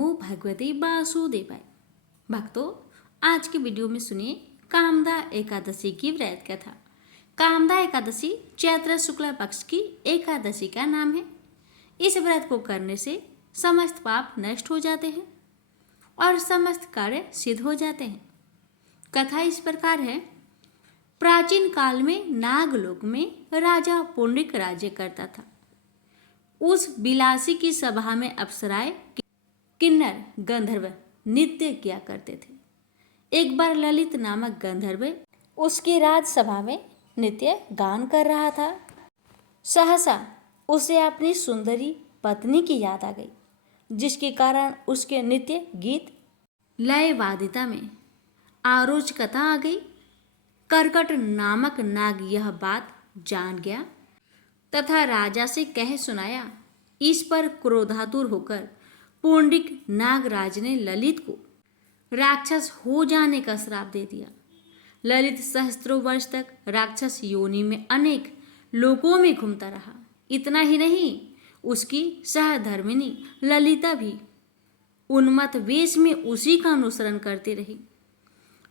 नमो भगवते वासुदेवाय। भक्तों, आज की वीडियो में सुनिए कामदा एकादशी की व्रत कथा। कामदा एकादशी चैत्र शुक्ल पक्ष की एकादशी का नाम है। इस व्रत को करने से समस्त पाप नष्ट हो जाते हैं और समस्त कार्य सिद्ध हो जाते हैं। कथा इस प्रकार है। प्राचीन काल में नागलोक में राजा पुंडरीक राज्य करता था। उस विलासी की सभा में अप्सराएं किन्नर गंधर्व नृत्य किया करते थे। एक बार ललित नामक गंधर्व उसकी राजसभा में नृत्य गान कर रहा था। सहसा उसे अपनी सुंदरी पत्नी की याद आ गई, जिसके कारण उसके नृत्य गीत लय वादिता में आरोचकता आ गई। कर्कट नामक नाग यह बात जान गया तथा राजा से कह सुनाया। इस पर क्रोधातुर होकर पुंडरीक नागराज ने ललित को राक्षस हो जाने का श्राप दे दिया। ललित सहस्त्रों वर्ष तक राक्षस योनि में अनेक लोकों में घूमता रहा। इतना ही नहीं, उसकी सहधर्मिणी ललिता भी उन्मत्त वेश में उसी का अनुसरण करती रही।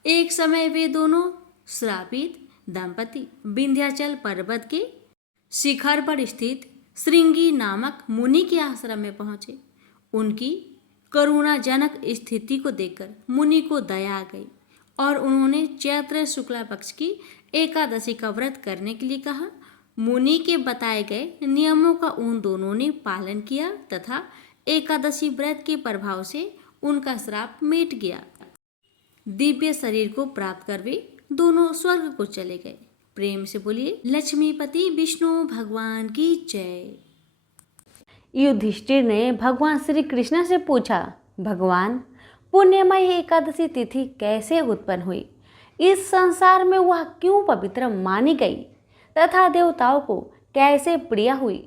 एक समय वे दोनों श्रापित दंपति विंध्याचल पर्वत के शिखर पर स्थित श्रृंगी नामक मुनि के आश्रम में पहुंचे। उनकी करुणाजनक स्थिति को देखकर मुनि को दया आ गई और उन्होंने चैत्र शुक्ला पक्ष की एकादशी का व्रत करने के लिए कहा। मुनि के बताए गए नियमों का उन दोनों ने पालन किया तथा एकादशी व्रत के प्रभाव से उनका श्राप मिट गया। दिव्य शरीर को प्राप्त कर वे दोनों स्वर्ग को चले गए। प्रेम से बोलिए लक्ष्मीपति विष्णु भगवान की जय। युधिष्ठिर ने भगवान श्री कृष्ण से पूछा, भगवान, पुण्यमयी एकादशी तिथि कैसे उत्पन्न हुई? इस संसार में वह क्यों पवित्र मानी गई तथा देवताओं को कैसे प्रिय हुई?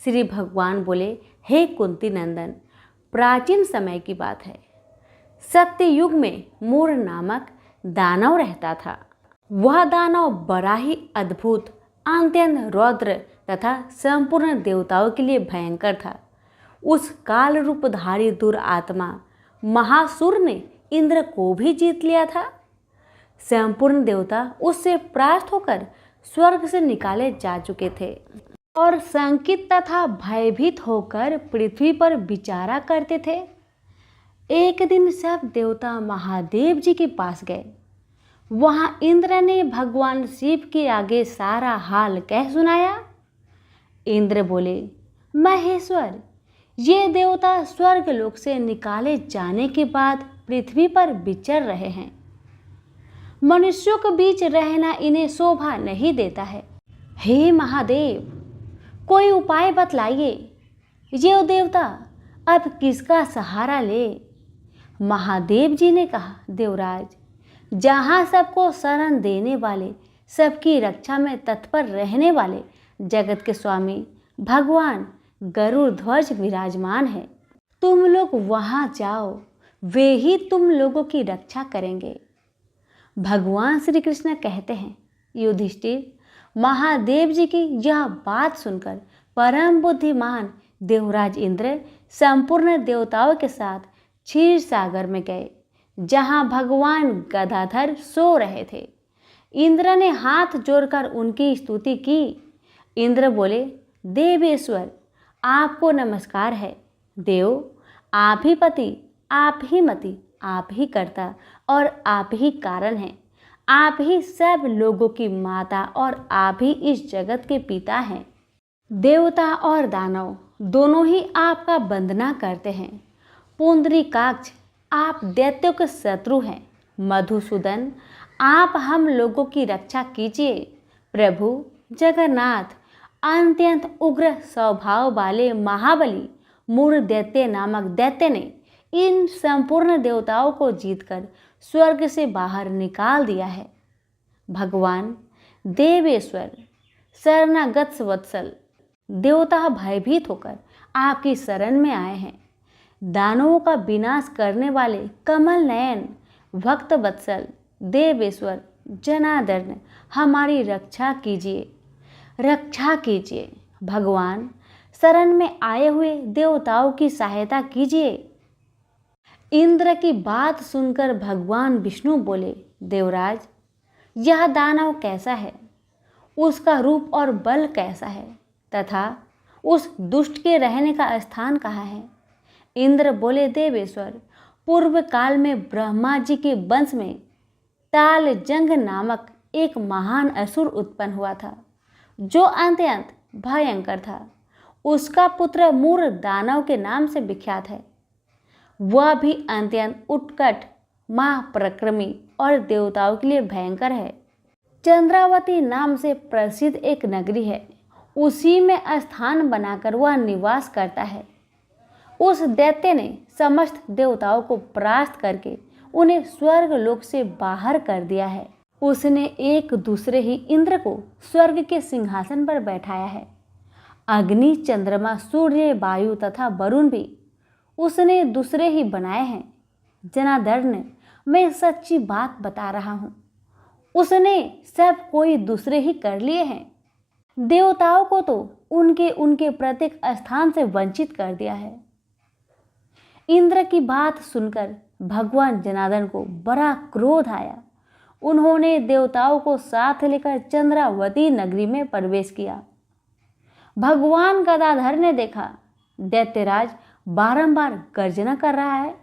श्री भगवान बोले, हे कुंती नंदन, प्राचीन समय की बात है। सत्य युग में मूर नामक दानव रहता था। वह दानव बड़ा ही अद्भुत, अत्यंत रौद्र तथा संपूर्ण देवताओं के लिए भयंकर था। उस काल रूपधारी दुरात्मा महासुर ने इंद्र को भी जीत लिया था। संपूर्ण देवता उससे परास्त होकर स्वर्ग से निकाले जा चुके थे और शंकित तथा भयभीत होकर पृथ्वी पर विचारा करते थे। एक दिन सब देवता महादेव जी के पास गए। वहां इंद्र ने भगवान शिव के आगे सारा हाल कह सुनाया। इंद्र बोले, महेश्वर, ये देवता स्वर्ग लोक से निकाले जाने के बाद पृथ्वी पर विचर रहे हैं। मनुष्यों के बीच रहना इन्हें शोभा नहीं देता है। हे महादेव, कोई उपाय बतलाइए। ये देवता अब किसका सहारा ले? महादेव जी ने कहा, देवराज, जहाँ सबको शरण देने वाले, सबकी रक्षा में तत्पर रहने वाले जगत के स्वामी भगवान गरुड़ ध्वज विराजमान है। तुम लोग वहाँ जाओ, वे ही तुम लोगों की रक्षा करेंगे। भगवान श्री कृष्ण कहते हैं, युधिष्ठिर, महादेव जी की यह बात सुनकर परम बुद्धिमान देवराज इंद्र संपूर्ण देवताओं के साथ क्षीर सागर में गए, जहां भगवान गदाधर सो रहे थे। इंद्र ने हाथ जोड़कर उनकी स्तुति की। इंद्र बोले, देवेश्वर, आपको नमस्कार है। देव, आप ही पति, आप ही मति, आप ही कर्ता और आप ही कारण हैं। आप ही सब लोगों की माता और आप ही इस जगत के पिता हैं। देवता और दानव दोनों ही आपका वंदना करते हैं। पुंडरीकाक्ष, आप दैत्यों के शत्रु हैं। मधुसूदन, आप हम लोगों की रक्षा कीजिए। प्रभु जगन्नाथ, अत्यंत उग्र स्वभाव वाले महाबली मूर दैत्य नामक दैत्य ने इन संपूर्ण देवताओं को जीतकर स्वर्ग से बाहर निकाल दिया है। भगवान देवेश्वर, शरणागत वत्सल, देवता भयभीत होकर आपकी शरण में आए हैं। दानवों का विनाश करने वाले कमल नयन भक्त वत्सल देवेश्वर जनार्दन, हमारी रक्षा कीजिए, रक्षा कीजिए। भगवान, शरण में आए हुए देवताओं की सहायता कीजिए। इंद्र की बात सुनकर भगवान विष्णु बोले, देवराज, यह दानव कैसा है, उसका रूप और बल कैसा है तथा उस दुष्ट के रहने का स्थान कहाँ है। इंद्र बोले, देवेश्वर, पूर्व काल में ब्रह्मा जी के वंश में तालजंग नामक एक महान असुर उत्पन्न हुआ था, जो अत्यंत भयंकर था। उसका पुत्र मूर दानव के नाम से विख्यात है। वह भी अत्यंत उत्कट, महापराक्रमी और देवताओं के लिए भयंकर है। चंद्रावती नाम से प्रसिद्ध एक नगरी है, उसी में स्थान बनाकर वह निवास करता है। उस दैत्य ने समस्त देवताओं को परास्त करके उन्हें स्वर्ग लोक से बाहर कर दिया है। उसने एक दूसरे ही इंद्र को स्वर्ग के सिंहासन पर बैठाया है। अग्नि, चंद्रमा, सूर्य, वायु तथा वरुण भी उसने दूसरे ही बनाए हैं। जनार्दन, मैं सच्ची बात बता रहा हूँ, उसने सब कोई दूसरे ही कर लिए हैं। देवताओं को तो उनके प्रत्येक स्थान से वंचित कर दिया है। इंद्र की बात सुनकर भगवान जनार्दन को बड़ा क्रोध आया। उन्होंने देवताओं को साथ लेकर चंद्रावती नगरी में प्रवेश किया। भगवान गदाधर ने देखा दैत्यराज बारंबार गर्जना कर रहा है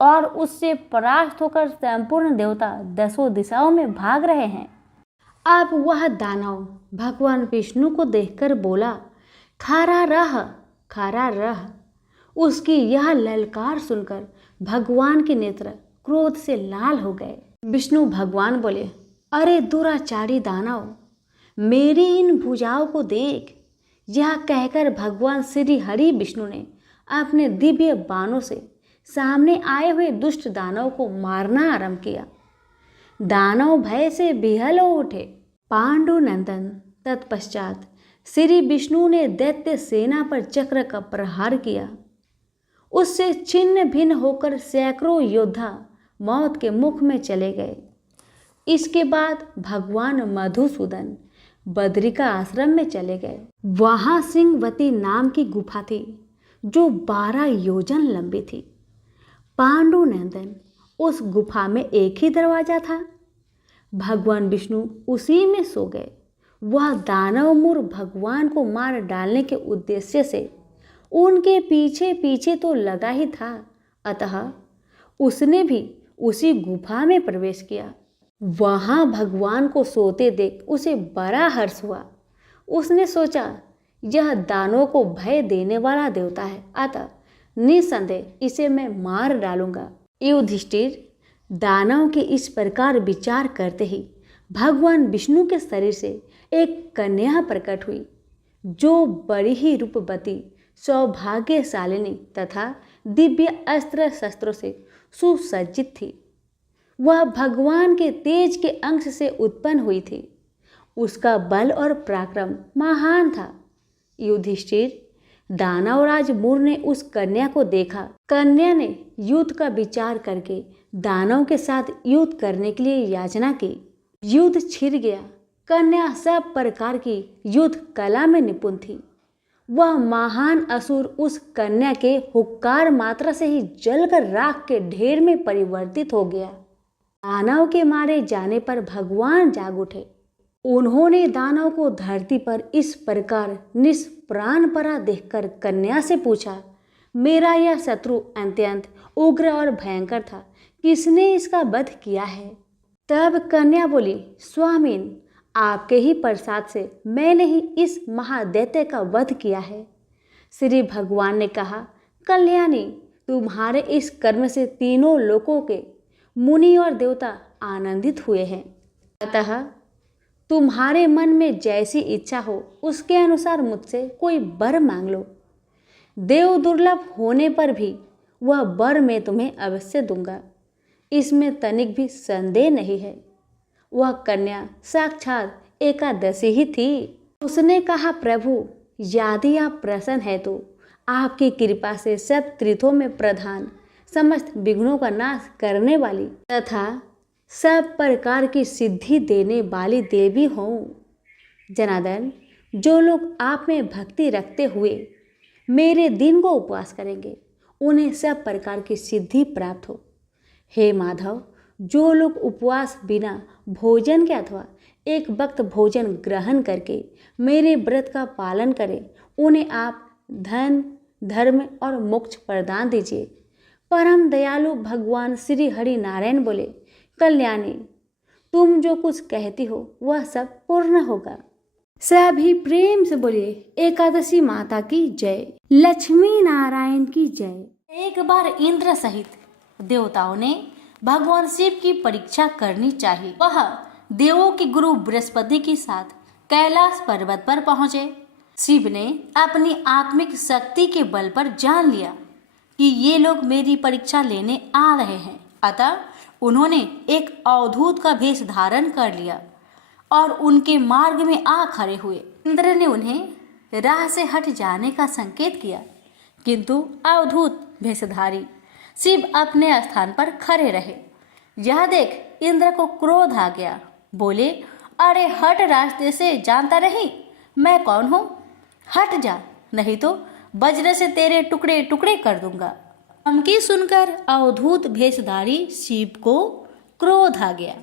और उससे परास्त होकर संपूर्ण देवता दसों दिशाओं में भाग रहे हैं। अब वह दानव भगवान विष्णु को देखकर बोला, खड़ा रह, खड़ा रह। उसकी यह ललकार सुनकर भगवान के नेत्र क्रोध से लाल हो गए। विष्णु भगवान बोले, अरे दुराचारी दानव, मेरी इन भुजाओं को देख। यह कहकर भगवान श्री हरि विष्णु ने अपने दिव्य बाणों से सामने आए हुए दुष्ट दानव को मारना आरंभ किया। दानव भय से विहल हो उठे। पांडुनंदन तत्पश्चात श्री विष्णु ने दैत्य सेना पर चक्र का प्रहार किया। उससे छिन्न भिन्न होकर सैकड़ों योद्धा मौत के मुख में चले गए। इसके बाद भगवान मधुसूदन बद्रिका आश्रम में चले गए। वहां सिंहवती नाम की गुफा थी, जो 12 योजन लंबी थी। पांडुनंदन, उस गुफा में एक ही दरवाजा था। भगवान विष्णु उसी में सो गए। वह दानव मूर भगवान को मार डालने के उद्देश्य से उनके पीछे पीछे तो लगा ही था, अतः उसने भी उसी गुफा में प्रवेश किया। वहां भगवान को सोते देख उसे बड़ा हर्ष हुआ। उसने सोचा, यह दानों को भय देने वाला देवता है, अतः निसंदेह इसे मैं मार डालूंगा। युधिष्ठिर, दानव के इस प्रकार विचार करते ही भगवान विष्णु के शरीर से एक कन्या प्रकट हुई, जो बड़ी ही रूपवती, सौभाग्यशालिनी तथा दिव्य अस्त्र शस्त्रों से सुसज्जित थी। वह भगवान के तेज के अंश से उत्पन्न हुई थी। उसका बल और पराक्रम महान था। युधिष्ठिर, दानवराज मूर ने उस कन्या को देखा। कन्या ने युद्ध का विचार करके दानव के साथ युद्ध करने के लिए याचना की। युद्ध छिड़ गया। कन्या सब प्रकार की युद्ध कला में निपुण थी। वह महान असुर उस कन्या के हुक्कार मात्रा से ही जलकर राख के ढेर में परिवर्तित हो गया। दानव के मारे जाने पर भगवान जाग उठे। उन्होंने दानव को धरती पर इस प्रकार निष्प्राण पड़ा देखकर कन्या से पूछा, मेरा यह शत्रु अत्यंत उग्र और भयंकर था, किसने इसका वध किया है? तब कन्या बोली, स्वामीन, आपके ही प्रसाद से मैंने ही इस महादैत्य का वध किया है। श्री भगवान ने कहा, कल्याणी, तुम्हारे इस कर्म से तीनों लोकों के मुनि और देवता आनंदित हुए हैं। अतः तुम्हारे मन में जैसी इच्छा हो उसके अनुसार मुझसे कोई वर मांग लो। देव दुर्लभ होने पर भी वह वर मैं तुम्हें अवश्य दूंगा, इसमें तनिक भी संदेह नहीं है। वह कन्या साक्षात एकादशी ही थी। उसने कहा, प्रभु, यदि आप प्रसन्न है तो आपकी कृपा से सब तीर्थों में प्रधान, समस्त विघ्नों का नाश करने वाली तथा सब प्रकार की सिद्धि देने वाली देवी हो। जनार्दन, जो लोग आप में भक्ति रखते हुए मेरे दिन को उपवास करेंगे, उन्हें सब प्रकार की सिद्धि प्राप्त हो। हे माधव, जो लोग उपवास बिना भोजन के अथवा एक वक्त भोजन ग्रहण करके मेरे व्रत का पालन करें, उन्हें आप धन, धर्म और मोक्ष प्रदान दीजिए। परम दयालु भगवान श्री हरि नारायण बोले, कल्याणी, तुम जो कुछ कहती हो वह सब पूर्ण होगा। सभी प्रेम से बोलिए एकादशी माता की जय, लक्ष्मी नारायण की जय। एक बार इंद्र सहित देवताओं ने भगवान शिव की परीक्षा करनी चाहिए। वह देवों के गुरु बृहस्पति के साथ कैलाश पर्वत पर पहुंचे। शिव ने अपनी आत्मिक शक्ति के बल पर जान लिया कि ये लोग मेरी परीक्षा लेने आ रहे हैं, अतः उन्होंने एक अवधूत का भेष धारण कर लिया और उनके मार्ग में आ खड़े हुए। इंद्र ने उन्हें राह से हट जाने का संकेत किया, किंतु अवधूत भेषधारी शिव अपने स्थान पर खड़े रहे। यह देख इंद्र को क्रोध आ गया। बोले, अरे हट रास्ते से, जानता नहीं मैं कौन हूँ? हट जा, नहीं तो वज्र से तेरे टुकड़े टुकड़े कर दूंगा। धमकी सुनकर अवधूत भेषधारी शिव को क्रोध आ गया।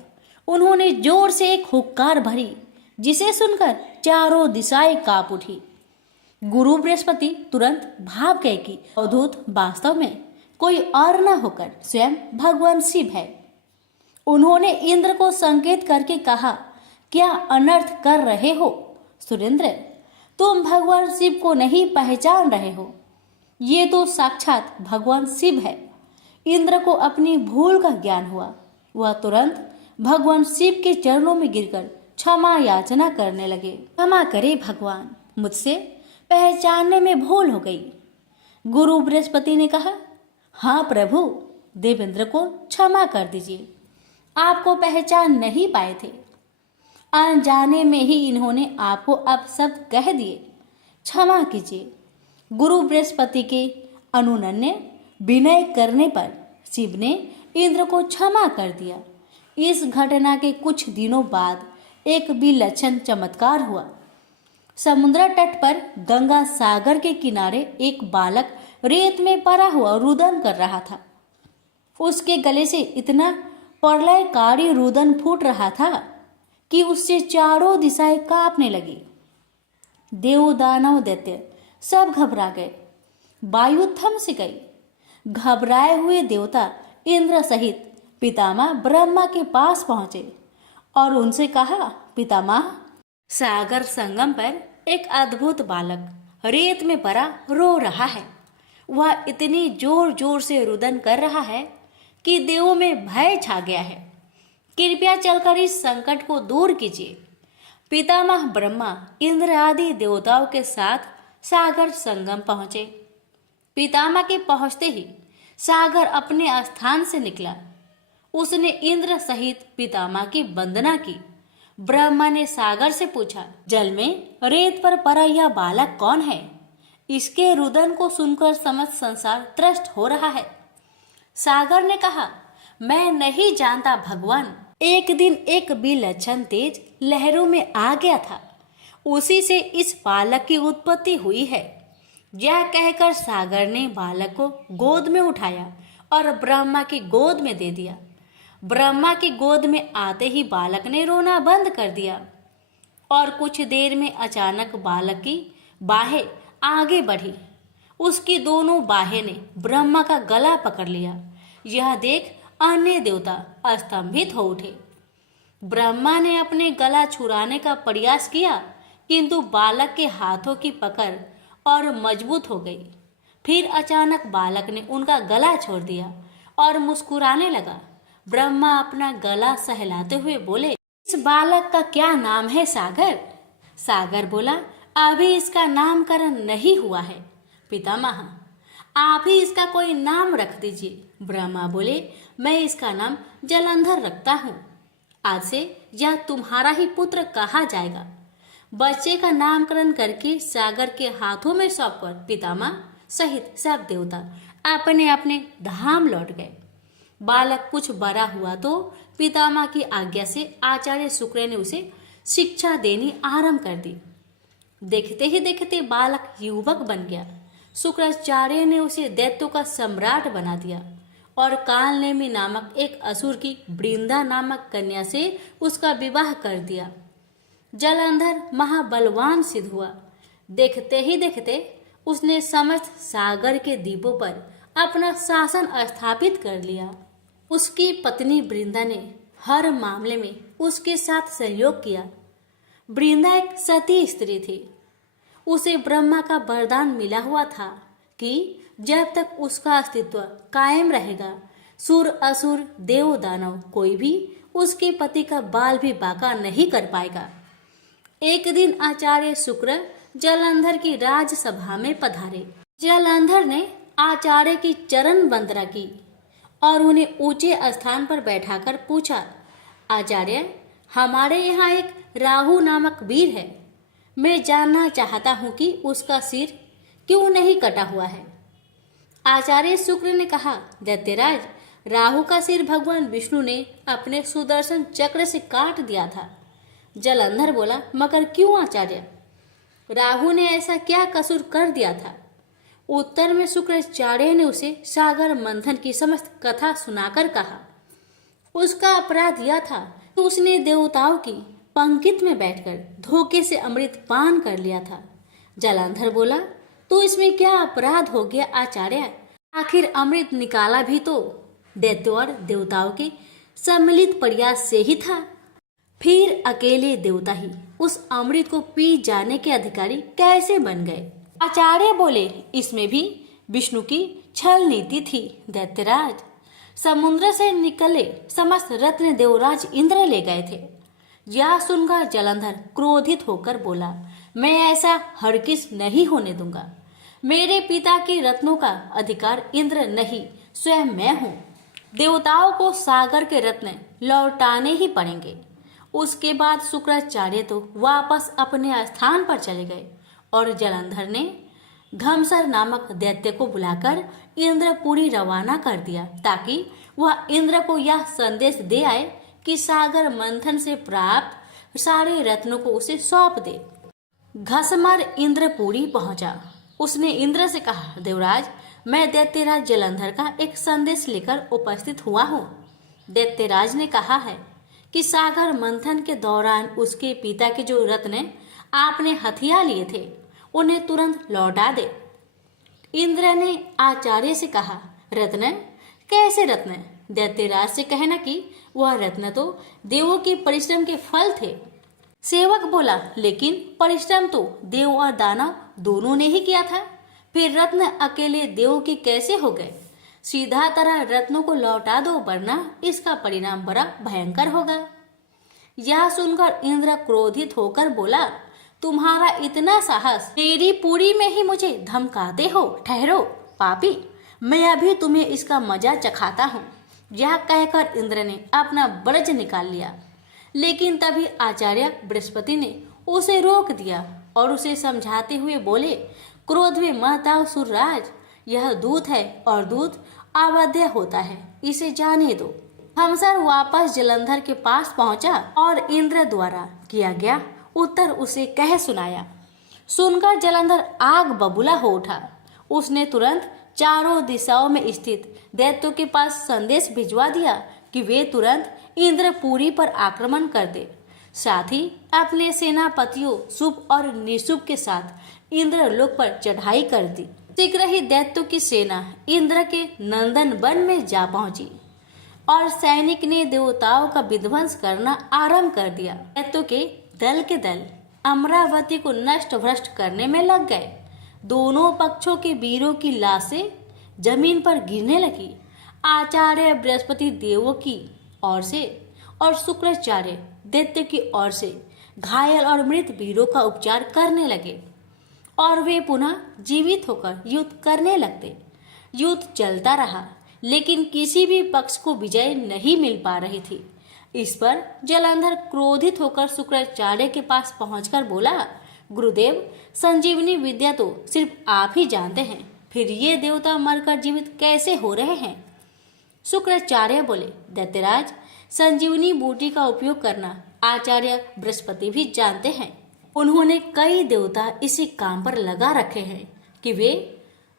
उन्होंने जोर से एक हुक्कार भरी, जिसे सुनकर चारों दिशाएं कांप उठी। गुरु बृहस्पति तुरंत भाग गए कि अवधूत वास्तव में कोई और न होकर स्वयं भगवान शिव है। उन्होंने इंद्र को संकेत करके कहा, क्या अनर्थ कर रहे हो सुरेंद्र? तुम भगवान शिव को नहीं पहचान रहे हो, ये तो साक्षात भगवान शिव है। इंद्र को अपनी भूल का ज्ञान हुआ। वह तुरंत भगवान शिव के चरणों में गिरकर क्षमा याचना करने लगे। क्षमा करे भगवान, मुझसे पहचानने में भूल हो गई। गुरु बृहस्पति ने कहा, हाँ प्रभु, देवेंद्र को क्षमा कर दीजिए, आपको पहचान नहीं पाए थे। अनजाने में ही इन्होंने आपको अब सब कह दिए, क्षमा कीजिए। गुरु बृहस्पति के अनुनय विनय करने पर शिव ने इंद्र को क्षमा कर दिया। इस घटना के कुछ दिनों बाद एक विलक्षण चमत्कार हुआ। समुद्र तट पर गंगा सागर के किनारे एक बालक रेत में पड़ा हुआ रुदन कर रहा था। उसके गले से इतना प्रलयकारी रुदन फूट रहा था कि उससे चारों दिशाएं कांपने लगी। देव, दानव, दैत्य सब घबरा गए। वायु थम सी गई। घबराए हुए देवता इंद्र सहित पितामह ब्रह्मा के पास पहुंचे और उनसे कहा, पितामह, सागर संगम पर एक अद्भुत बालक रेत में पड़ा रो रहा है। वह इतनी जोर जोर से रुदन कर रहा है कि देवों में भय छा गया है। कृपया चलकर इस संकट को दूर कीजिए। पितामह ब्रह्मा इंद्र आदि देवताओं के साथ सागर संगम पहुंचे। पितामह के पहुंचते ही सागर अपने स्थान से निकला। उसने इंद्र सहित पितामह की वंदना की। ब्रह्मा ने सागर से पूछा, जल में रेत पर पड़ा यह बालक कौन है? इसके रुदन को सुनकर समस्त संसार त्रस्त हो रहा है। सागर ने कहा, मैं नहीं जानता भगवान। एक दिन एक विलक्षण तेज लहरों में आ गया था, उसी से इस बालक की उत्पत्ति हुई है। यह कहकर सागर ने बालक को गोद में उठाया और ब्रह्मा की गोद में दे दिया। ब्रह्मा की गोद में आते ही बालक ने रोना बंद कर दिया और कुछ देर में अचानक बालक की बाहें आगे बढ़ी। उसकी दोनों बाहें ने ब्रह्मा का गला पकड़ लिया। यह देख अन्य देवता स्तंभित हो उठे। ब्रह्मा ने अपने गला छुड़ाने का प्रयास किया, किंतु बालक के हाथों की पकड़ और मजबूत हो गई। फिर अचानक बालक ने उनका गला छोड़ दिया और मुस्कुराने लगा। ब्रह्मा अपना गला सहलाते हुए बोले, इस बालक का क्या नाम है सागर? सागर बोला, अभी इसका नामकरण नहीं हुआ है पितामह, आप ही इसका कोई नाम रख दीजिए। ब्रह्मा बोले, मैं इसका नाम जलंधर रखता हूँ। आज से यह तुम्हारा ही पुत्र कहा जाएगा। बच्चे का नामकरण करके सागर के हाथों में सौंपकर पितामह सहित सब देवता अपने अपने धाम लौट गए। बालक कुछ बड़ा हुआ तो पितामह की आज्ञा से आचार्य शुक्र ने उसे शिक्षा देनी आरंभ कर दी। देखते ही देखते बालक युवक बन गया। शुक्राचार्य ने उसे दैत्यों का सम्राट बना दिया और कालनेमी नामक एक असुर की वृंदा नामक कन्या से उसका विवाह कर दिया। जलंधर महाबलवान सिद्ध हुआ। देखते ही देखते उसने समस्त सागर के द्वीपों पर अपना शासन स्थापित कर लिया। उसकी पत्नी वृंदा ने हर मामले में उसके साथ सहयोग किया। वृंदा एक सती स्त्री थी। उसे ब्रह्मा का वरदान मिला हुआ था कि जब तक उसका अस्तित्व कायम रहेगा, सुर असुर देव दानव कोई भी उसके पति का बाल भी बांका नहीं कर पाएगा। एक दिन आचार्य शुक्र जलंधर की राजसभा में पधारे। जलंधर ने आचार्य की चरण वंदना की और उन्हें ऊंचे स्थान पर बैठाकर पूछा, आचार्य, हमारे यहाँ एक राहु नामक वीर है। मैं जानना चाहता हूँ कि उसका सिर क्यों नहीं कटा हुआ है। आचार्य शुक्र ने कहा, दैत्यराज, राहु का सिर भगवान विष्णु ने अपने सुदर्शन चक्र से काट दिया था। जलंधर बोला, मगर क्यों आचार्य? राहु ने ऐसा क्या कसूर कर दिया था? उत्तर में शुक्राचार्य ने उसे सागर मंथन की समस्त कथा सुनाकर कहा, उसका अपराध यह था कि उसने देवताओं की पंक्ति में बैठकर धोखे से अमृत पान कर लिया था। जलंधर बोला, तो इसमें क्या अपराध हो गया आचार्य? आखिर अमृत निकाला भी तो दैत्यों और देवताओं के सम्मिलित प्रयास से ही था। फिर अकेले देवता ही उस अमृत को पी जाने के अधिकारी कैसे बन गए? आचार्य बोले, इसमें भी विष्णु की छल नीति थी दैत्यराज। समुद्र से निकले समस्त रत्न देवराज इंद्र ले गए थे। यह सुनकर जलंधर क्रोधित होकर बोला, मैं ऐसा हरगिज नहीं होने दूंगा। मेरे पिता के रत्नों का अधिकार इंद्र नहीं, स्वयं मैं हूँ। देवताओं को सागर के रत्न लौटाने ही पड़ेंगे। उसके बाद शुक्राचार्य तो वापस अपने स्थान पर चले गए और जलंधर ने घमसर नामक दैत्य को बुलाकर इंद्रपुरी रवाना कर दिया ताकि वह इंद्र को यह संदेश दे आए कि सागर मंथन से प्राप्त सारे रत्नों को उसे सौंप दे। घसमर इंद्रपुरी पहुंचा। उसने इंद्र से कहा, देवराज, मैं दैत्यराज जलंधर का एक संदेश लेकर उपस्थित हुआ हूँ। दैत्यराज ने कहा है कि सागर मंथन के दौरान उसके पिता के जो रत्न आपने हथिया लिए थे उन्हें तुरंत लौटा दे। इंद्र ने आचार्य से कहा, रत्न? कैसे रत्न? दैत्यराज से कहना कि वह रत्न तो देवों के परिश्रम के फल थे। सेवक बोला, लेकिन परिश्रम तो देव और दानव दोनों ने ही किया था। फिर रत्न अकेले देव के कैसे हो गए? सीधा तरह रत्नों को लौटा दो, वरना इसका परिणाम बड़ा भयंकर होगा। यह सुनकर इंद्र क्रोधित होकर बोला, तुम्हारा इतना साहस, मेरी पूरी में ही मुझे धमकाते हो? ठहरो पापी, मैं अभी तुम्हें इसका मजा चखाता हूँ। यह कहकर इंद्र ने अपना ब्रज निकाल लिया, लेकिन तभी आचार्य बृहस्पति ने उसे रोक दिया और उसे समझाते हुए बोले, क्रोध में मत आओ सुरराज, यह दूत है और दूत अवध्य होता है, इसे जाने दो। हमसर वापस जलंधर के पास पहुंचा और इंद्र द्वारा किया गया उत्तर उसे कह सुनाया। सुनकर जलंधर आग बबूला हो उठा। उसने तुरंत चारों दिशाओं में स्थित दैत्यों के पास संदेश भिजवा दिया कि वे तुरंत इंद्रपुरी पर आक्रमण कर दे। साथ ही अपने सेनापतियों शुभ और निशुभ के साथ इंद्रलोक पर चढ़ाई कर दी। शीघ्र ही दैत्यों की सेना इंद्र के नंदन वन में जा पहुंची और सैनिक ने देवताओं का विध्वंस करना आरंभ कर दिया। दैत्यों के दल अमरावती को नष्ट भ्रष्ट करने में लग गए। दोनों पक्षों के वीरों की लाशें जमीन पर गिरने लगी। आचार्य बृहस्पति देवों की ओर से और शुक्राचार्य दैत्य की ओर से घायल और मृत वीरों का उपचार करने लगे और वे पुनः जीवित होकर युद्ध करने लगते। युद्ध चलता रहा, लेकिन किसी भी पक्ष को विजय नहीं मिल पा रही थी। इस पर जलंधर क्रोधित होकर शुक्राचार्य के पास पहुंचकर बोला, गुरुदेव, संजीवनी विद्या तो सिर्फ आप ही जानते हैं, फिर ये देवता मरकर जीवित कैसे हो रहे हैं? शुक्राचार्य बोले, दैत्यराज, संजीवनी बूटी का उपयोग करना आचार्य बृहस्पति भी जानते हैं। उन्होंने कई देवता इसी काम पर लगा रखे हैं कि वे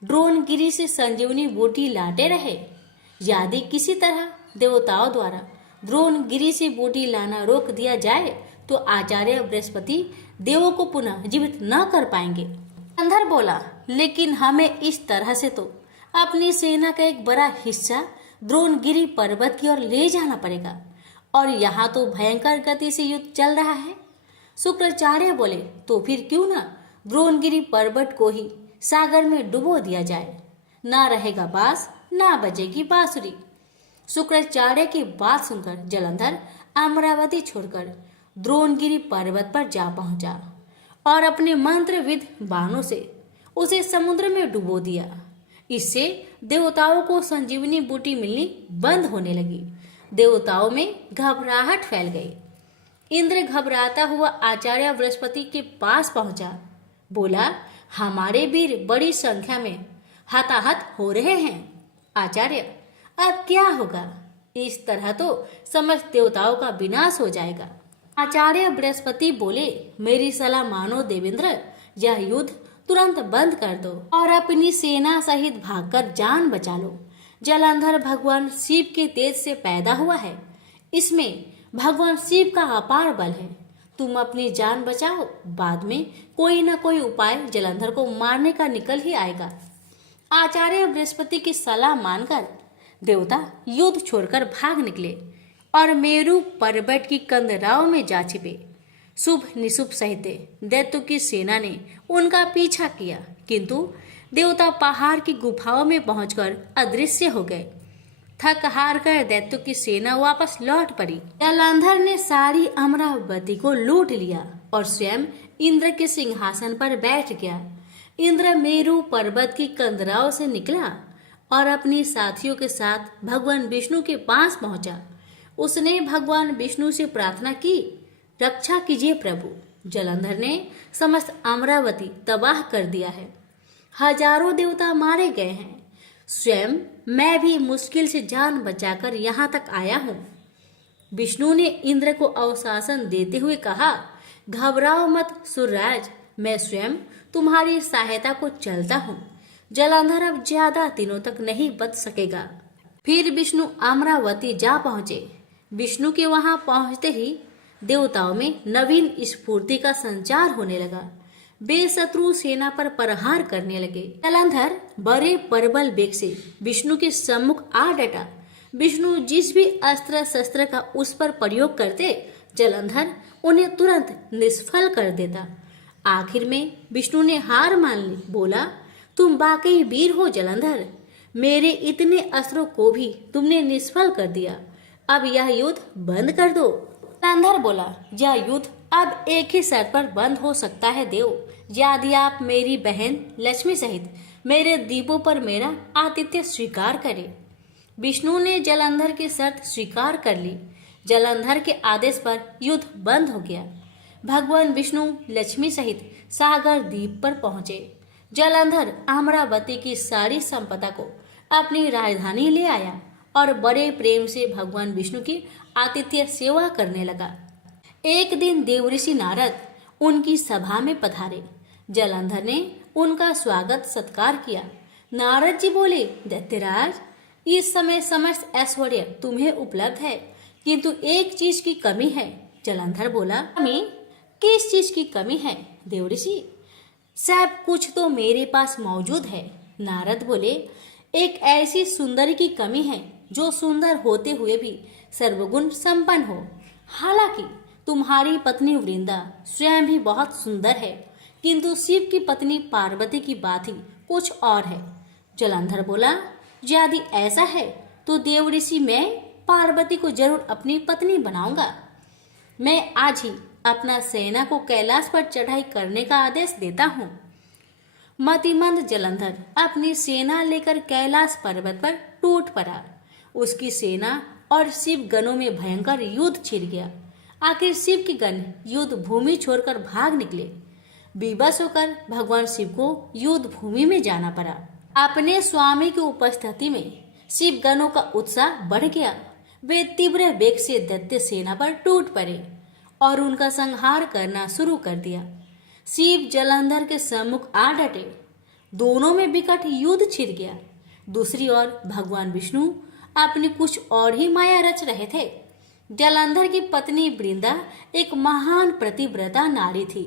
द्रोणगिरी से संजीवनी बूटी लाते रहे। यदि किसी तरह देवताओं द्वारा द्रोणगिरी से बूटी लाना रोक दिया जाए तो आचार्य बृहस्पति देवों को पुनः जीवित न कर पाएंगे। अंधर बोला, लेकिन हमें इस तरह से तो अपनी सेना का एक बड़ा हिस्सा द्रोणगिरी पर्वत की ओर ले जाना पड़ेगा, और यहाँ तो भयंकर गति से युद्ध चल रहा है। शुक्राचार्य बोले, तो फिर क्यों ना द्रोणगिरी पर्वत को ही सागर में डुबो दिया जाए, ना रहेगा बांस ना बजेगी बांसुरी। शुक्राचार्य की बात सुनकर जलंधर अमरावती छोड़कर द्रोणगिरी पर्वत पर जा पहुंचा और अपने मंत्रविद बाणों से उसे समुद्र में डुबो दिया। इससे देवताओं को संजीवनी बूटी मिलनी बंद होने लगी। देवताओं में घबराहट फैल गई। इंद्र घबराता हुआ आचार्य बृहस्पति के पास पहुंचा। बोला, हमारे वीर बड़ी संख्या में हताहत हो रहे हैं। आचार्य, अब क्या होगा? इस तरह तो समस्त देवताओं का विनाश हो जाएगा। आचार्य बृहस्पति बोले, मेरी सलाह मानो देवेंद्र, यह युद्ध तुरंत बंद कर दो और अपनी सेना सहित भागकर जान बचा लो। जलंधर भगवान शिव के तेज से पैदा हुआ है। इसमें भगवान शिव का अपार बल है। तुम अपनी जान बचाओ, बाद में कोई न कोई उपाय जलंधर को मारने का निकल ही आएगा। आचार्य बृहस्पति की सलाह मानकर देवता युद्ध छोड़कर भाग निकले और मेरु पर्वत की कंदराओं में जा छिपे। शुभ निशुभ सहित दैत्यों की सेना ने उनका पीछा किया, किंतु देवता पहाड़ की गुफाओं में पहुंचकर अदृश्य हो गए। थक हार कर दैत्यों की सेना वापस लौट पड़ी। जलंधर ने सारी अमरावती को लूट लिया और स्वयं इंद्र के सिंहासन पर बैठ गया। इंद्र मेरु पर्वत की कंदराओं से निकला और अपनी साथियों के साथ भगवान विष्णु के पास पहुंचा। उसने भगवान विष्णु से प्रार्थना की, रक्षा कीजिए प्रभु, जलंधर ने समस्त अमरावती तबाह कर दिया है। हजारों देवता मारे गए हैं। स्वयं मैं भी मुश्किल से जान बचाकर यहाँ तक आया हूँ। विष्णु ने इंद्र को अवशासन देते हुए कहा, घबराओ मत सूर्यराज, मैं स्वयं तुम्हारी सहायता को चलता हूँ। जलंधर अब ज्यादा दिनों तक नहीं बच सकेगा। फिर विष्णु अमरावती जा पहुंचे। विष्णु के वहां पहुंचते ही देवताओं में नवीन स्फूर्ति का संचार होने लगा। वे शत्रु सेना पर प्रहार करने लगे। जलंधर बड़े प्रबल वेग से विष्णु के सम्मुख आ डटा। विष्णु जिस भी अस्त्र शस्त्र का उस पर प्रयोग करते, जलंधर उन्हें तुरंत निष्फल कर देता। आखिर में विष्णु ने हार मान ली। बोला, तुम वाकई वीर हो जलंधर, मेरे इतने अस्त्रों को भी तुमने निष्फल कर दिया। अब यह युद्ध बंद कर दो। जलंधर बोला, यह युद्ध अब एक ही शर्त पर बंद हो सकता है देव, यदि आप मेरी बहन लक्ष्मी सहित मेरे दीपों पर मेरा आतिथ्य स्वीकार करें। विष्णु ने जलंधर की शर्त स्वीकार कर ली। जलंधर के आदेश पर युद्ध बंद हो गया। भगवान विष्णु लक्ष्मी सहित सागर द्वीप पर पहुंचे। जलंधर अमरावती की सारी संपदा को अपनी राजधानी ले आया और बड़े प्रेम से भगवान विष्णु की आतिथ्य सेवा करने लगा। एक दिन देवऋषि नारद उनकी सभा में पधारे। जलंधर ने उनका स्वागत सत्कार किया। नारद जी बोले, दैत्यराज, इस समय समस्त ऐश्वर्य तुम्हें उपलब्ध है, किंतु एक चीज की कमी है। जलंधर बोला, कमी? किस चीज की कमी है देवऋषि? सब कुछ तो मेरे पास मौजूद है। नारद बोले, एक ऐसी सुंदरी की कमी है जो सुंदर होते हुए भी सर्वगुण संपन्न हो। हालांकि तुम्हारी पत्नी वृंदा स्वयं भी बहुत सुंदर है, किंतु शिव की पत्नी पार्वती की बात ही कुछ और है। जलंधर बोला, यदि ऐसा है तो देवऋषि मैं पार्वती को जरूर अपनी पत्नी बनाऊंगा। मैं आज ही अपना सेना को कैलाश पर चढ़ाई करने का आदेश देता हूँ। मतिमंद जलंधर अपनी सेना लेकर कैलाश पर्वत पर टूट पड़ा। उसकी सेना और शिव गणों में भयंकर युद्ध छिड़ गया। आखिर शिव के गण युद्ध भूमि छोड़कर भाग निकले। विवश होकर भगवान शिव को युद्ध भूमि में जाना पड़ा। अपने स्वामी की उपस्थिति में शिव गणों का उत्साह बढ़ गया। वे तीव्र वेग से दैत्य सेना पर टूट पड़े और उनका संहार करना शुरू कर दिया। शिव जलंधर के सम्मुख आ डटे। दोनों में विकट युद्ध छिड़ गया। दूसरी ओर भगवान विष्णु अपनी कुछ और ही माया रच रहे थे। जलंधर की पत्नी वृंदा एक महान प्रतिव्रता नारी थी।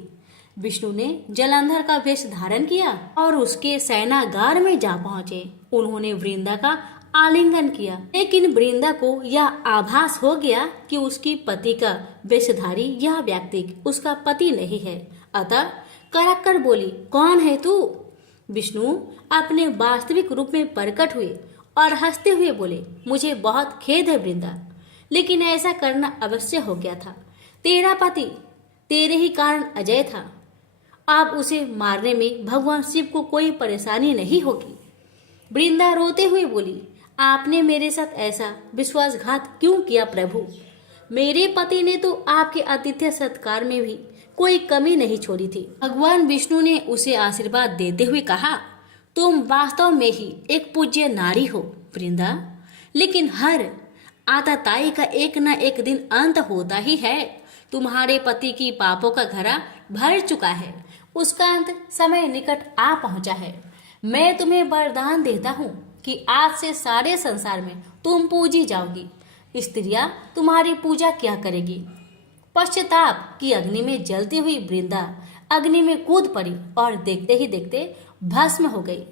विष्णु ने जलंधर का वेश धारण किया और उसके सेनागार में जा पहुंचे। उन्होंने वृंदा का आलिंगन किया, लेकिन वृंदा को यह आभास हो गया कि उसकी पति का वेशधारी यह व्यक्ति उसका पति नहीं है। अतः कड़क कर बोली, कौन है तू? विष्णु अपने वास्तविक रूप में प्रकट हुए और हंसते हुए बोले, मुझे बहुत खेद है वृंदा, लेकिन ऐसा करना अवश्य हो गया था। तेरा पति तेरे ही कारण अजय था। अब उसे मारने में भगवान शिव को कोई परेशानी नहीं होगी। वृंदा रोते हुए बोली, आपने मेरे साथ ऐसा विश्वासघात क्यों किया प्रभु? मेरे पति ने तो आपके आतिथ्य सत्कार में भी कोई कमी नहीं छोड़ी थी। भगवान विष्णु ने उसे आशीर्वाद देते हुए कहा, तुम वास्तव में ही एक पूज्य नारी हो वृंदा, लेकिन हर आतताई का एक न एक दिन अंत होता ही है। तुम्हारे पति की पापों का घड़ा भर चुका है, उसका अंत समय निकट आ पहुंचा है। मैं तुम्हें वरदान देता हूँ कि आज से सारे संसार में तुम पूजी जाओगी। स्त्रियां तुम्हारी पूजा क्या करेगी? पश्चाताप की अग्नि में जलती हुई वृंदा अग्नि में कूद पड़ी और देखते ही देखते भस्म हो गई।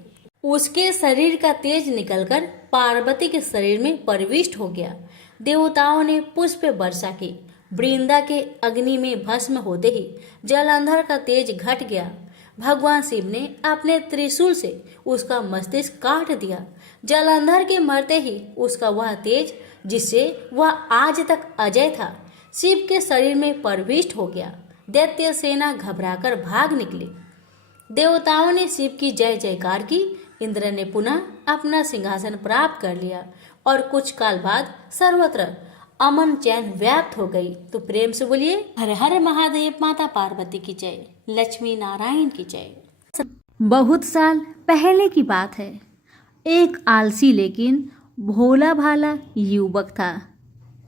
उसके शरीर का तेज निकलकर पार्वती के शरीर में प्रविष्ट हो गया। देवताओं ने पुष्प वर्षा की। वृंदा के अग्नि में भस्म होते ही जलंधर का तेज घट गया। भगवान शिव ने अपने त्रिशूल से उसका मस्तिष्क काट दिया। जलंधर के मरते ही उसका वह तेज जिससे वह आज तक अजय था, शिव के शरीर में प्रविष्ट हो गया। दैत्य सेना घबराकर भाग निकली। देवताओं ने शिव की जय जयकार की। इंद्र ने पुनः अपना सिंहासन प्राप्त कर लिया और कुछ काल बाद सर्वत्र अमन चैन व्याप्त हो गई। तो प्रेम से बोलिए, हर हर महादेव। माता पार्वती की जय, लक्ष्मी नारायण की जय। बहुत साल पहले की बात है। एक आलसी लेकिन भोला भाला युवक था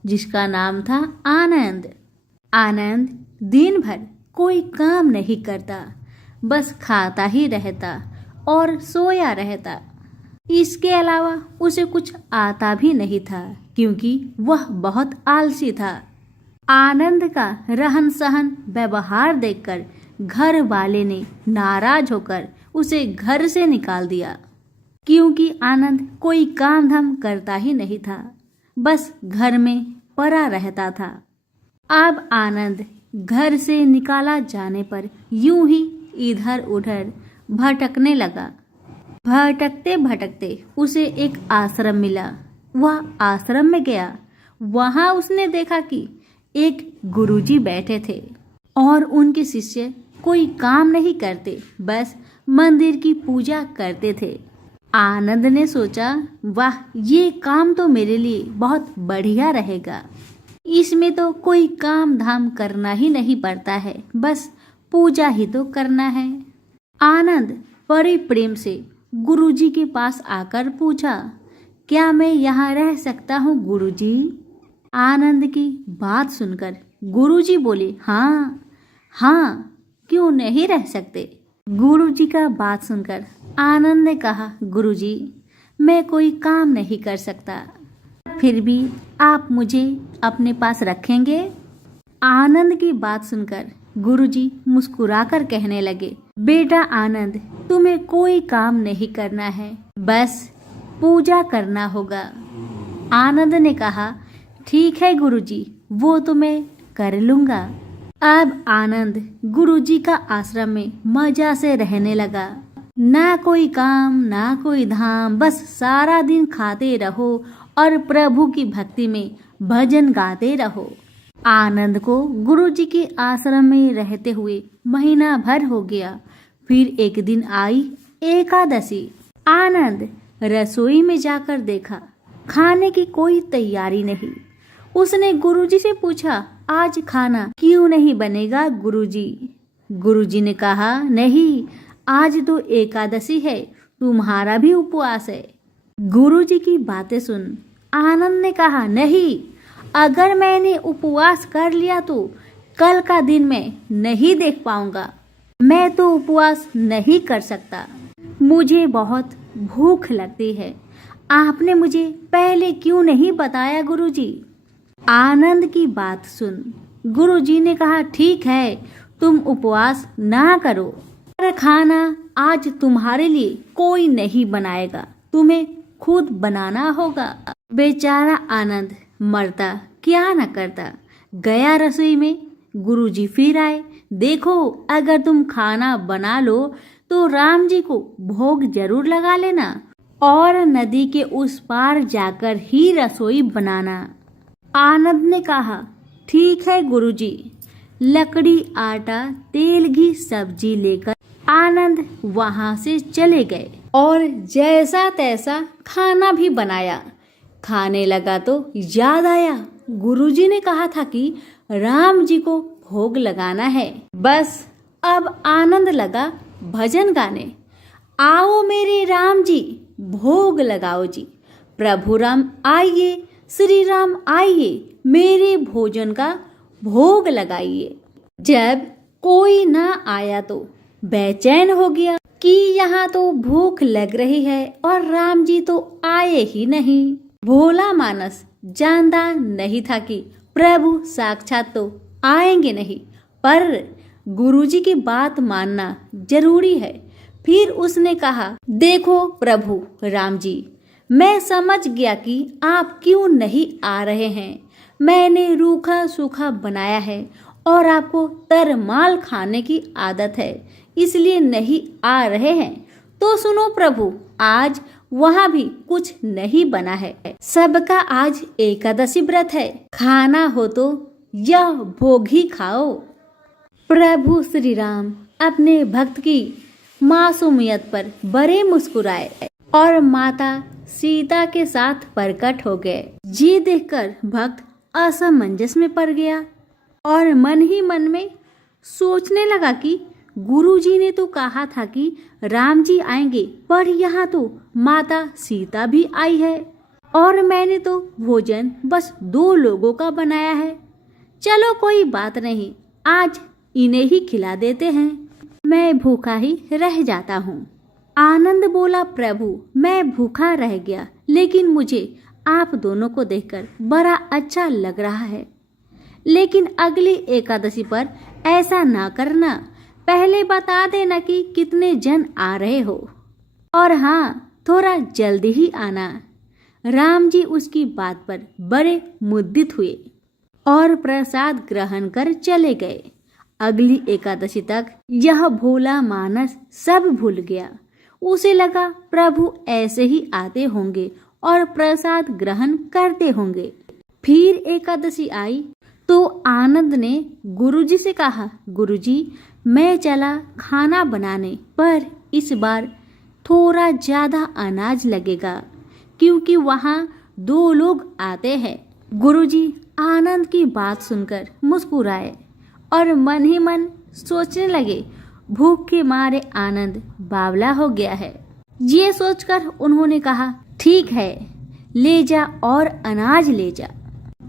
जिसका नाम था आनंद। आनंद दिन भर कोई काम नहीं करता, बस खाता ही रहता और सोया रहता। इसके अलावा उसे कुछ आता भी नहीं था क्योंकि वह बहुत आलसी था। आनंद का रहन सहन व्यवहार देखकर घर वाले ने नाराज होकर उसे घर से निकाल दिया, क्योंकि आनंद कोई काम धाम करता ही नहीं था, बस घर में पड़ा रहता था। अब आनंद घर से निकाला जाने पर यूं ही इधर उधर भटकने लगा। भटकते भटकते उसे एक आश्रम मिला। वह आश्रम में गया। वहां उसने देखा कि एक गुरुजी बैठे थे और उनके शिष्य कोई काम नहीं करते, बस मंदिर की पूजा करते थे। आनंद ने सोचा, वाह, ये काम तो मेरे लिए बहुत बढ़िया रहेगा। इसमें तो कोई काम धाम करना ही नहीं पड़ता है, बस पूजा ही तो करना है। आनंद बड़े प्रेम से गुरुजी के पास आकर पूछा, क्या मैं यहाँ रह सकता हूँ गुरुजी? आनंद की बात सुनकर गुरुजी बोले, हाँ हाँ, क्यों नहीं रह सकते। गुरुजी का बात सुनकर आनंद ने कहा, गुरुजी, मैं कोई काम नहीं कर सकता, फिर भी आप मुझे अपने पास रखेंगे? आनंद की बात सुनकर गुरुजी मुस्कुराकर कहने लगे, बेटा आनंद, तुम्हें कोई काम नहीं करना है, बस पूजा करना होगा। आनंद ने कहा, ठीक है गुरुजी, वो तो मैं कर लूंगा। अब आनंद गुरुजी का आश्रम में मजा से रहने लगा। ना कोई काम ना कोई धाम, बस सारा दिन खाते रहो और प्रभु की भक्ति में भजन गाते रहो। आनंद को गुरुजी के आश्रम में रहते हुए महीना भर हो गया। फिर एक दिन आई एकादशी। आनंद रसोई में जाकर देखा, खाने की कोई तैयारी नहीं। उसने गुरुजी से पूछा, आज खाना क्यों नहीं बनेगा गुरुजी? गुरुजी ने कहा, नहीं, आज तो एकादशी है, तुम्हारा भी उपवास है। गुरुजी की बातें सुन आनंद ने कहा, नहीं, अगर मैंने उपवास कर लिया तो कल का दिन मैं नहीं देख पाऊंगा। मैं तो उपवास नहीं कर सकता। मुझे बहुत भूख लगती है, आपने मुझे पहले क्यों नहीं बताया गुरुजी? आनंद की बात सुन गुरुजी ने कहा, ठीक है, तुम उपवास ना करो, पर खाना आज तुम्हारे लिए कोई नहीं बनाएगा, तुम्हें खुद बनाना होगा। बेचारा आनंद मरता क्या न करता, गया रसोई में। गुरुजी फिर आए, देखो अगर तुम खाना बना लो तो राम जी को भोग जरूर लगा लेना और नदी के उस पार जाकर ही रसोई बनाना। आनंद ने कहा, ठीक है गुरुजी। लकड़ी, आटा, तेल, घी, सब्जी लेकर आनंद वहां से चले गए और जैसा तैसा खाना भी बनाया। खाने लगा तो याद आया, गुरुजी ने कहा था कि राम जी को भोग लगाना है। बस अब आनंद लगा भजन गाने, आओ मेरे राम जी भोग लगाओ जी, प्रभु राम आइए, श्री राम आइए, मेरे भोजन का भोग लगाइए। जब कोई ना आया तो बेचैन हो गया कि यहाँ तो भूख लग रही है और राम जी तो आए ही नहीं। भोला मानस जानता नहीं था कि प्रभु साक्षात तो आएंगे नहीं, पर गुरुजी की बात मानना जरूरी है। फिर उसने कहा, देखो प्रभु राम जी, मैं समझ गया कि आप क्यों नहीं आ रहे हैं। मैंने रूखा सूखा बनाया है और आपको तरमाल खाने की आदत है, इसलिए नहीं आ रहे हैं। तो सुनो प्रभु, आज वहाँ भी कुछ नहीं बना है। सबका आज एकादशी व्रत है, खाना हो तो यह भोग ही खाओ। प्रभु श्री राम अपने भक्त की मासूमियत पर बड़े मुस्कुराए और माता सीता के साथ प्रकट हो गए। ये देखकर भक्त असमंजस में पड़ गया और मन ही मन में सोचने लगा कि गुरुजी ने तो कहा था कि राम जी आएंगे, पर यहाँ तो माता सीता भी आई है और मैंने तो भोजन बस 2 लोगों का बनाया है। चलो कोई बात नहीं, आज इन्हें ही खिला देते हैं, मैं भूखा ही रह जाता हूँ। आनंद बोला, प्रभु मैं भूखा रह गया, लेकिन मुझे आप दोनों को देखकर बड़ा अच्छा लग रहा है। लेकिन अगली एकादशी पर ऐसा ना करना, पहले बता देना कि कितने जन आ रहे हो, और हाँ थोड़ा जल्दी ही आना। राम जी उसकी बात पर बड़े मुद्दित हुए और प्रसाद ग्रहण कर चले गए। अगली एकादशी तक यह भोला मानस सब भूल गया। उसे लगा प्रभु ऐसे ही आते होंगे और प्रसाद ग्रहण करते होंगे। फिर एकादशी आई तो आनंद ने गुरुजी से कहा, गुरुजी मैं चला खाना बनाने, पर इस बार थोड़ा ज्यादा अनाज लगेगा क्योंकि वहाँ 2 लोग आते हैं। गुरुजी आनंद की बात सुनकर मुस्कुराए और मन ही मन सोचने लगे, भूख के मारे आनंद बावला हो गया है। ये सोचकर उन्होंने कहा, ठीक है ले जा और अनाज ले जा।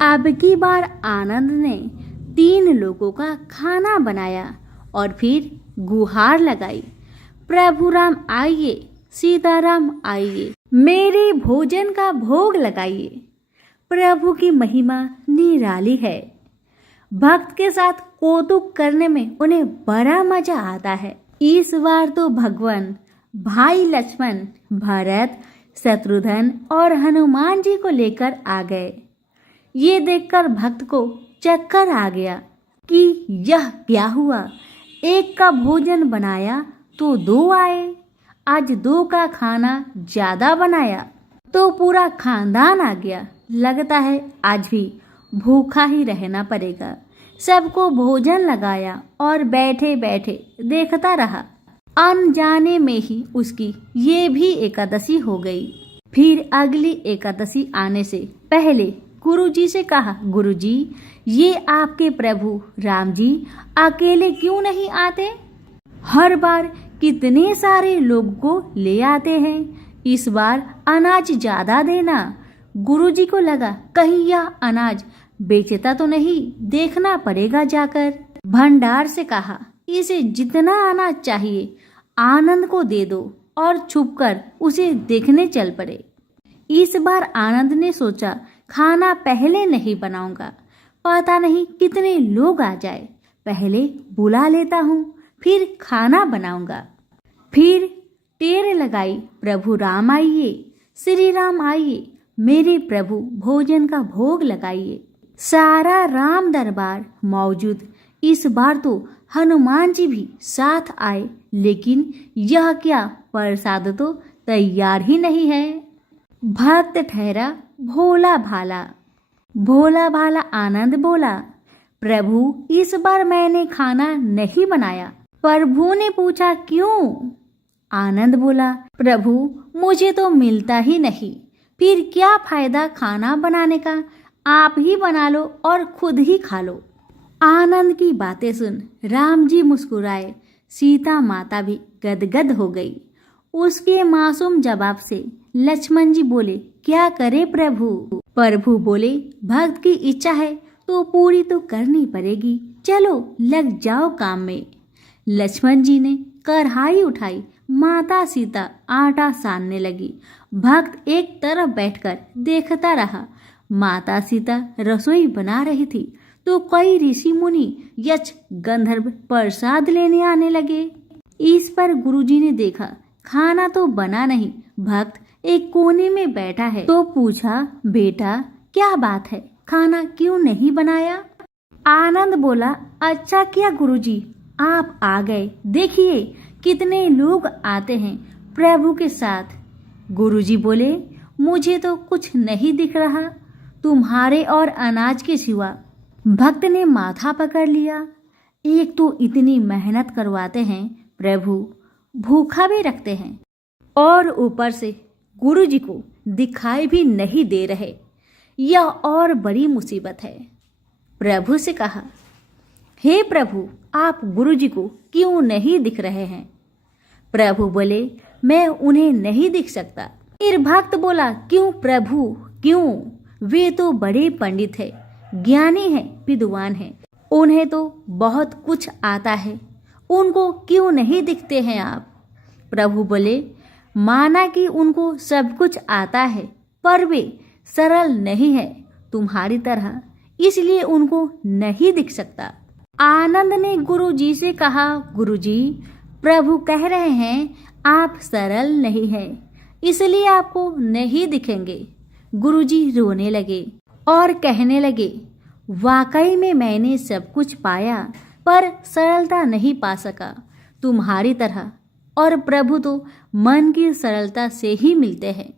अब की बार आनंद ने 3 लोगों का खाना बनाया और फिर गुहार लगाई, प्रभु राम आइए, सीताराम आइए, मेरे भोजन का भोग लगाइए। प्रभु की महिमा निराली है। भक्त के साथ कौतुक करने में उन्हें बड़ा मजा आता है। इस बार तो भगवान भाई लक्ष्मण, भरत, शत्रुघ्न और हनुमान जी को लेकर आ गए। ये देखकर भक्त को चक्कर आ गया कि यह क्या हुआ, एक का भोजन बनाया तो 2 आए, आज 2 का खाना ज्यादा बनाया तो पूरा खानदान आ गया। लगता है आज भी भूखा ही रहना पड़ेगा। सबको भोजन लगाया और बैठे बैठे देखता रहा। अनजाने में ही उसकी ये भी एकादशी हो गई। फिर अगली एकादशी आने से पहले गुरुजी से कहा, गुरुजी ये आपके प्रभु राम जी अकेले क्यों नहीं आते? हर बार कितने सारे लोगों को ले आते हैं, इस बार अनाज ज्यादा देना। गुरुजी को लगा कहीं यह अनाज बेचता तो नहीं, देखना पड़ेगा जाकर। भंडार से कहा, इसे जितना अनाज चाहिए आनंद को दे दो, और छुपकर उसे देखने चल पड़े। इस बार आनंद ने सोचा, खाना पहले नहीं बनाऊंगा, पता नहीं कितने लोग आ जाए, पहले बुला लेता हूँ, फिर खाना बनाऊंगा। फिर टेर लगाई, प्रभु राम आइए, श्री राम आइए, मेरे प्रभु भोजन का भोग लगाइए। सारा राम दरबार मौजूद। इस बार तो हनुमान जी भी साथ आए, लेकिन यह क्या, प्रसाद तो तैयार ही नहीं है। भक्त ठहरा भोला भाला। भोला भाला आनंद बोला, प्रभु इस बार मैंने खाना नहीं बनाया। प्रभु ने पूछा, क्यों? आनंद बोला, प्रभु मुझे तो मिलता ही नहीं, फिर क्या फायदा खाना बनाने का, आप ही बना लो और खुद ही खा लो। आनंद की बातें सुन राम जी मुस्कुराए, सीता माता भी गदगद हो गई। उसके मासूम जवाब से लक्ष्मण जी बोले, क्या करे प्रभु? प्रभु बोले, भक्त की इच्छा है तो पूरी तो करनी पड़ेगी, चलो लग जाओ काम में। लक्ष्मण जी ने कढ़ाई उठाई, माता सीता आटा सानने लगी। भक्त एक तरफ बैठकर देखता रहा। माता सीता रसोई बना रही थी तो कई ऋषि मुनि यक्ष गंधर्व प्रसाद लेने आने लगे। इस पर गुरुजी ने देखा खाना तो बना नहीं, भक्त एक कोने में बैठा है, तो पूछा, बेटा क्या बात है, खाना क्यों नहीं बनाया? आनंद बोला, अच्छा किया गुरुजी आप आ गए, देखिए कितने लोग आते हैं प्रभु के साथ। गुरुजी बोले, मुझे तो कुछ नहीं दिख रहा तुम्हारे और अनाज के सिवा। भक्त ने माथा पकड़ लिया, एक तो इतनी मेहनत करवाते हैं प्रभु, भूखा भी रखते हैं, और ऊपर से गुरुजी को दिखाई भी नहीं दे रहे, यह और बड़ी मुसीबत है। प्रभु से कहा, हे प्रभु आप गुरुजी को क्यों नहीं दिख रहे हैं? प्रभु बोले, मैं उन्हें नहीं दिख सकता। फिर भक्त बोला, क्यों प्रभु क्यों? वे तो बड़े पंडित है, ज्ञानी है, विद्वान है, उन्हें तो बहुत कुछ आता है, उनको क्यों नहीं दिखते हैं आप? प्रभु बोले, माना कि उनको सब कुछ आता है, पर वे सरल नहीं है तुम्हारी तरह, इसलिए उनको नहीं दिख सकता। आनंद ने गुरुजी से कहा, गुरुजी प्रभु कह रहे हैं आप सरल नहीं है, इसलिए आपको नहीं दिखेंगे। गुरुजी रोने लगे और कहने लगे, वाकई में मैंने सब कुछ पाया पर सरलता नहीं पा सका तुम्हारी तरह, और प्रभु तो मन की सरलता से ही मिलते हैं।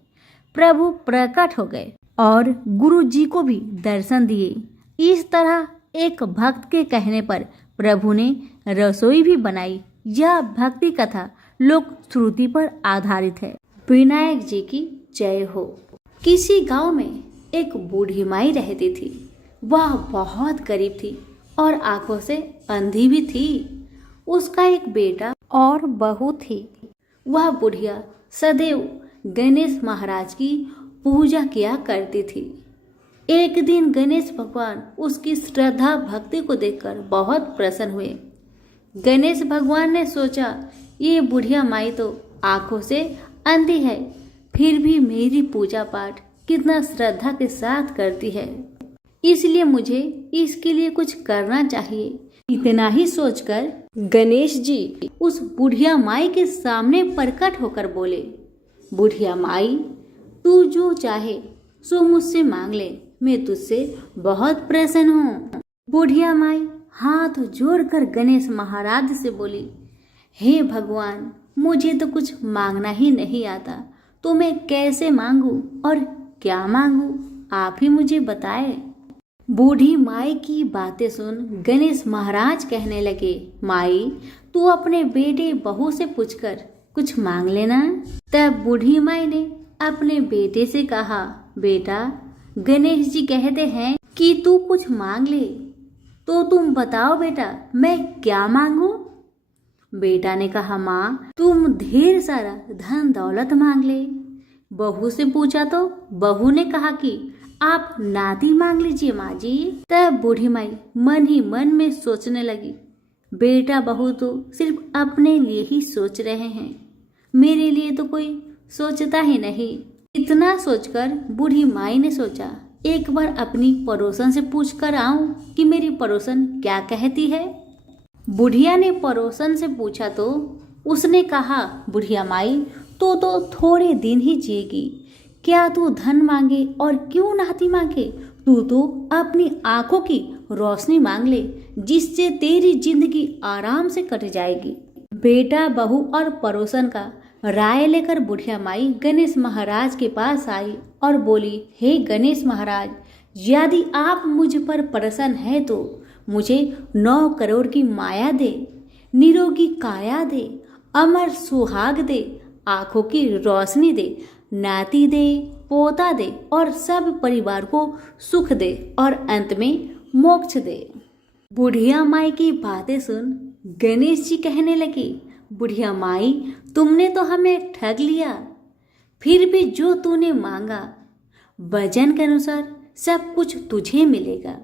प्रभु प्रकट हो गए और गुरुजी को भी दर्शन दिए। इस तरह एक भक्त के कहने पर प्रभु ने रसोई भी बनाई। यह भक्ति कथा लोक श्रुति पर आधारित है। विनायक जी की जय हो। किसी गांव में एक बूढ़ी माई रहती थी। वह बहुत गरीब थी और आंखों से अंधी भी थी। उसका एक बेटा और बहू थी। वह बुढ़िया सदैव गणेश महाराज की पूजा किया करती थी। एक दिन गणेश भगवान उसकी श्रद्धा भक्ति को देखकर बहुत प्रसन्न हुए। गणेश भगवान ने सोचा, ये बुढ़िया माई तो आंखों से अंधी है, फिर भी मेरी पूजा पाठ कितना श्रद्धा के साथ करती है, इसलिए मुझे इसके लिए कुछ करना चाहिए। इतना ही सोचकर गणेश जी उस बुढ़िया माई के सामने प्रकट होकर बोले, बुढ़िया माई तू जो चाहे सो मुझसे मांग ले, मैं तुझसे बहुत प्रसन्न हूँ। बुढ़िया माई हाथ जोड़कर गणेश महाराज से बोली, हे भगवान मुझे तो कुछ मांगना ही नहीं आता, तो मैं कैसे मांगू और क्या मांगू, आप ही मुझे बताए। बूढ़ी माई की बातें सुन गणेश महाराज कहने लगे, माई तू अपने बेटे बहू से पूछकर कुछ मांग लेना। तब बूढ़ी माई ने अपने बेटे से कहा, बेटा गणेश जी कहते हैं कि तू कुछ मांग ले, तो तुम बताओ बेटा मैं क्या मांगू। बेटा ने कहा, माँ तुम ढेर सारा धन दौलत मांग ले। बहू से पूछा तो बहू ने कहा कि आप नाती मांग लीजिए माँ जी। तब बूढ़ी माई मन ही मन में सोचने लगी, बेटा बहू तो सिर्फ अपने लिए ही सोच रहे हैं, मेरे लिए तो कोई सोचता ही नहीं। इतना सोचकर बूढ़ी माई ने सोचा, एक बार अपनी पड़ोसन से पूछ कर आऊं कि मेरी पड़ोसन क्या कहती है। बुढ़िया ने पड़ोसन से पूछा तो उसने कहा, बुढ़िया माई तो थोड़े दिन ही जिएगी, क्या तू धन मांगे और क्यों नाती मांगे, तू तो अपनी आंखों की रोशनी मांग ले जिससे तेरी जिंदगी आराम से कट जाएगी। बेटा, बहू और पड़ोसन का राय लेकर बुढ़िया माई गणेश महाराज के पास आई और बोली, हे गणेश महाराज, यदि आप मुझ पर प्रसन्न है तो मुझे 9 करोड़ की माया दे, निरोगी काया दे, अमर सुहाग दे, आंखों की रोशनी दे, नाती दे, पोता दे और सब परिवार को सुख दे और अंत में मोक्ष दे। बुढ़िया माई की बातें सुन गणेश जी कहने लगे, बुढ़िया माई तुमने तो हमें ठग लिया, फिर भी जो तूने मांगा वजन के अनुसार सब कुछ तुझे मिलेगा।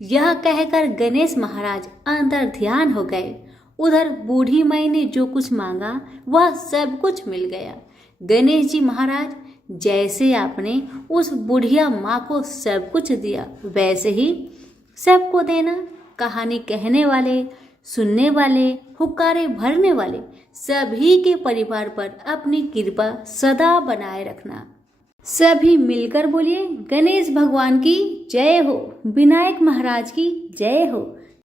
यह कहकर गणेश महाराज अंतर ध्यान हो गए। उधर बूढ़ी माई ने जो कुछ मांगा वह सब कुछ मिल गया। गणेश जी महाराज, जैसे आपने उस बुढ़िया माँ को सब कुछ दिया वैसे ही सबको देना। कहानी कहने वाले, सुनने वाले, हुक्कारे भरने वाले सभी के परिवार पर अपनी कृपा सदा बनाए रखना। सभी मिलकर बोलिए, गणेश भगवान की जय हो, विनायक महाराज की जय हो।